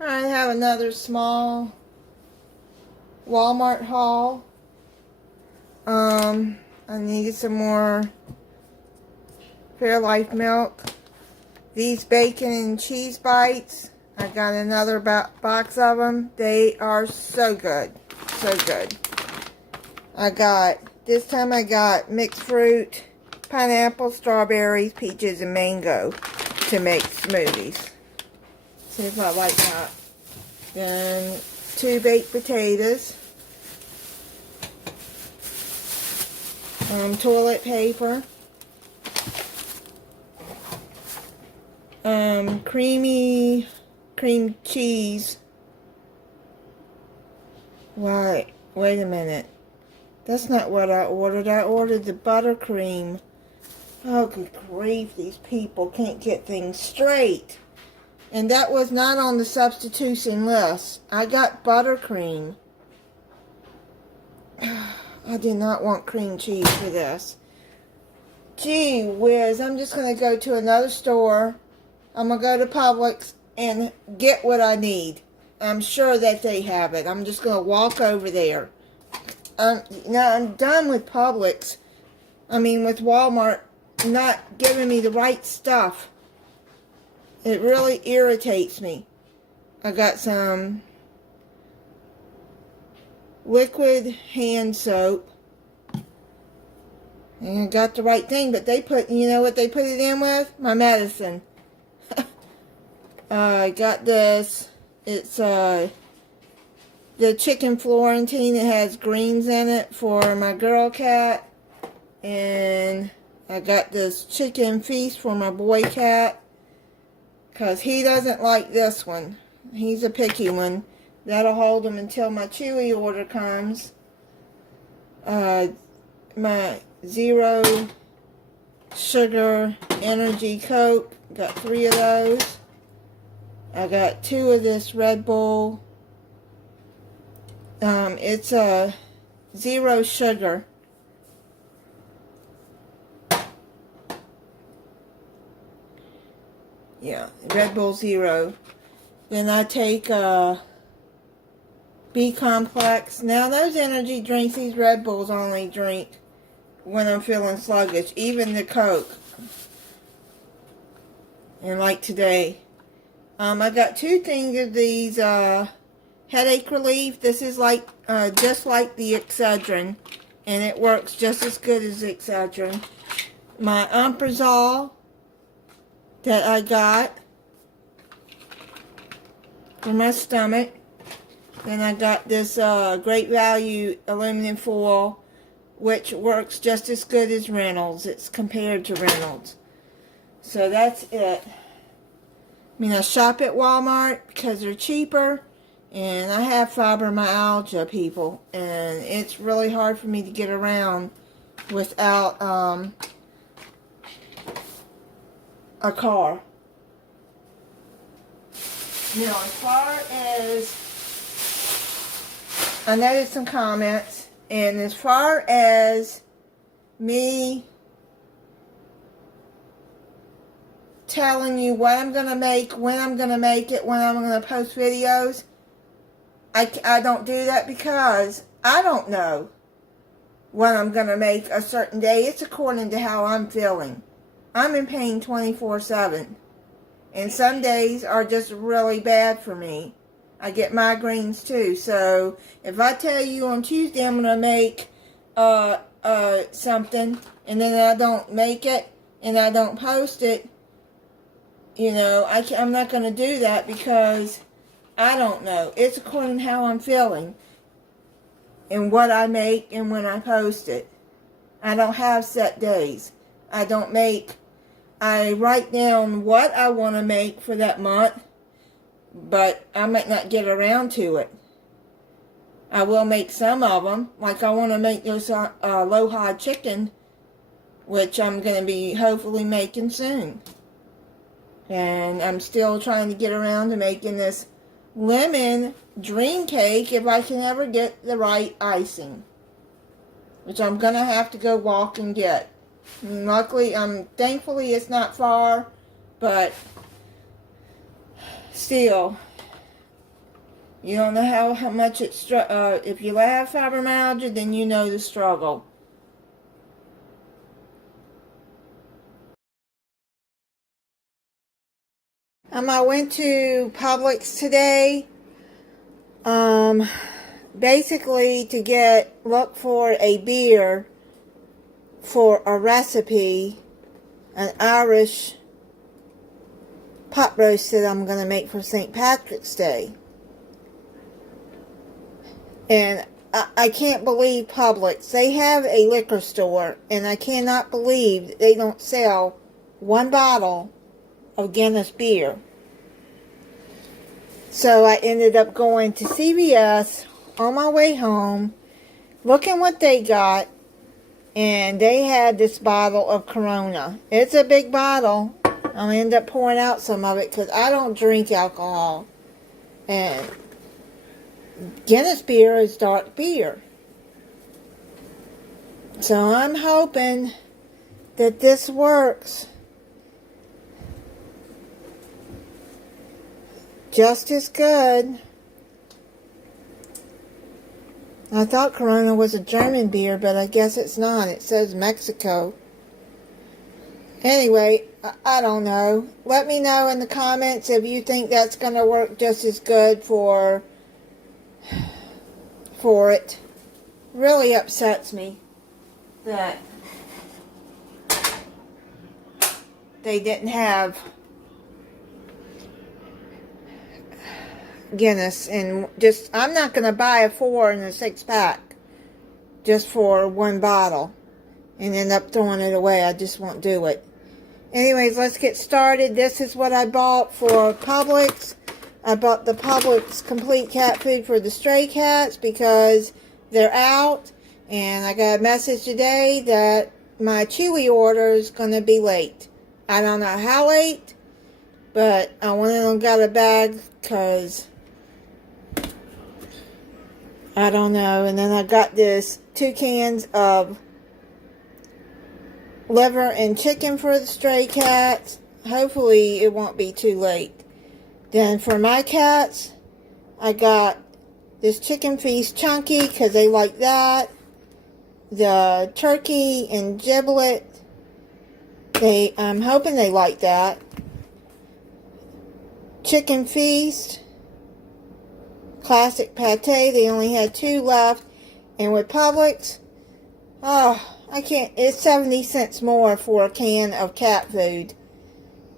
I have another small Walmart haul. I needed some more Fairlife milk. These bacon and cheese bites, I got another box of them. They are so good. So good. This time I got mixed fruit, pineapple, strawberries, peaches, and mango to make smoothies. See if I like that. Then 2 baked potatoes. Toilet paper. Cream cheese. Wait a minute. That's not what I ordered. I ordered the buttercream. Oh, good grief. These people can't get things straight. And that was not on the substitution list. I got buttercream. I did not want cream cheese for this. Gee whiz. I'm just going to go to another store. I'm going to go to Publix and get what I need. I'm sure that they have it. I'm just going to walk over there. Now I'm done with Publix. With Walmart not giving me the right stuff. It really irritates me. I got some liquid hand soap. And I got the right thing, but they put, you know what they put it in with? My medicine. I got this. It's the chicken Florentine. It has greens in it for my girl cat. And I got this chicken feast for my boy cat. Because he doesn't like this one. He's a picky one. That'll hold him until my Chewy order comes. My 0 sugar energy Coke. Got 3 of those. I got 2 of this Red Bull. It's a 0 sugar. Yeah, Red Bull 0. Then I take B complex. Now those energy drinks, these Red Bulls only drink when I'm feeling sluggish. Even the Coke. And like today. I got 2 things of these headache relief. This is like just like the Excedrin. And it works just as good as Excedrin. My Omeprazole that I got for my stomach. Then I got this Great Value aluminum foil, which works just as good as Reynolds. It's compared to Reynolds. So that's it. I shop at Walmart because they're cheaper, and I have fibromyalgia, people, and it's really hard for me to get around without a car. Now, as far as, I noticed some comments, and as far as me telling you what I'm going to make, when I'm going to make it, when I'm going to post videos, I don't do that because I don't know when I'm going to make a certain day. It's according to how I'm feeling. I'm in pain 24/7. And some days are just really bad for me. I get migraines too. So if I tell you on Tuesday I'm going to make something, and then I don't make it, and I don't post it, I'm not going to do that because I don't know. It's according to how I'm feeling and what I make and when I post it. I don't have set days. I write down what I want to make for that month, but I might not get around to it. I will make some of them. Like I want to make this aloha chicken, which I'm going to be hopefully making soon. And I'm still trying to get around to making this lemon dream cake if I can ever get the right icing, which I'm going to have to go walk and get. Luckily, thankfully it's not far, but still, You don't know how much it's, if you have fibromyalgia, then you know the struggle. I went to Publix today, basically to look for a beer for a recipe, an Irish pot roast that I'm going to make for St. Patrick's Day. And I can't believe Publix. They have a liquor store, and I cannot believe they don't sell one bottle of Guinness beer. So I ended up going to CVS on my way home, looking what they got, and they had this bottle of Corona. It's a big bottle. I'll end up pouring out some of it because I don't drink alcohol. And Guinness beer is dark beer. So I'm hoping that this works just as good. I thought Corona was a German beer, but I guess it's not. It says Mexico. Anyway, I don't know. Let me know in the comments if you think that's going to work just as good for it. Really upsets me that they didn't have Guinness, and I'm not going to buy a 4 and a 6 pack just for one bottle and end up throwing it away. I just won't do it. Anyways, let's get started. This is what I bought for Publix. I bought the Publix complete cat food for the stray cats because they're out, and I got a message today that my Chewy order is going to be late. I don't know how late, but I went and got a bag because I don't know. And then I got this 2 cans of liver and chicken for the stray cats. Hopefully it won't be too late. Then for my cats, I got this chicken feast chunky because they like that. The turkey and giblet, I'm hoping they like that. Chicken feast, classic pate, they only had 2 left. And with Publix, I can't, it's 70 cents more for a can of cat food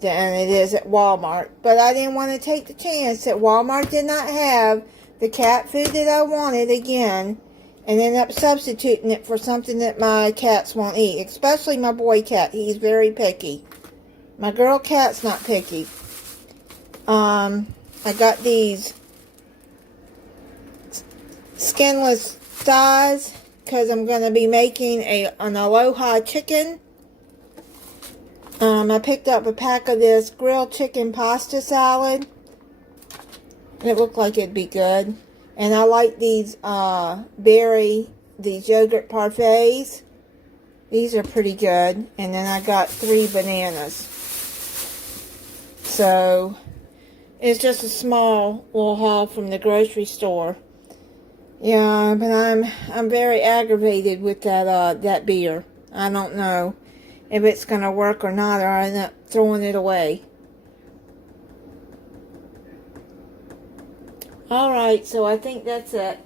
than it is at Walmart. But I didn't want to take the chance that Walmart did not have the cat food that I wanted again, and end up substituting it for something that my cats won't eat. Especially my boy cat. He's very picky. My girl cat's not picky. I got these skinless thighs because I'm going to be making an Aloha chicken. I picked up a pack of this grilled chicken pasta salad. It looked like it'd be good. And I like these these yogurt parfaits. These are pretty good. And then I got 3 bananas. So it's just a small little haul from the grocery store. Yeah, but I'm very aggravated with that beer. I don't know if it's going to work or not, or I end up throwing it away. Alright, so I think that's it.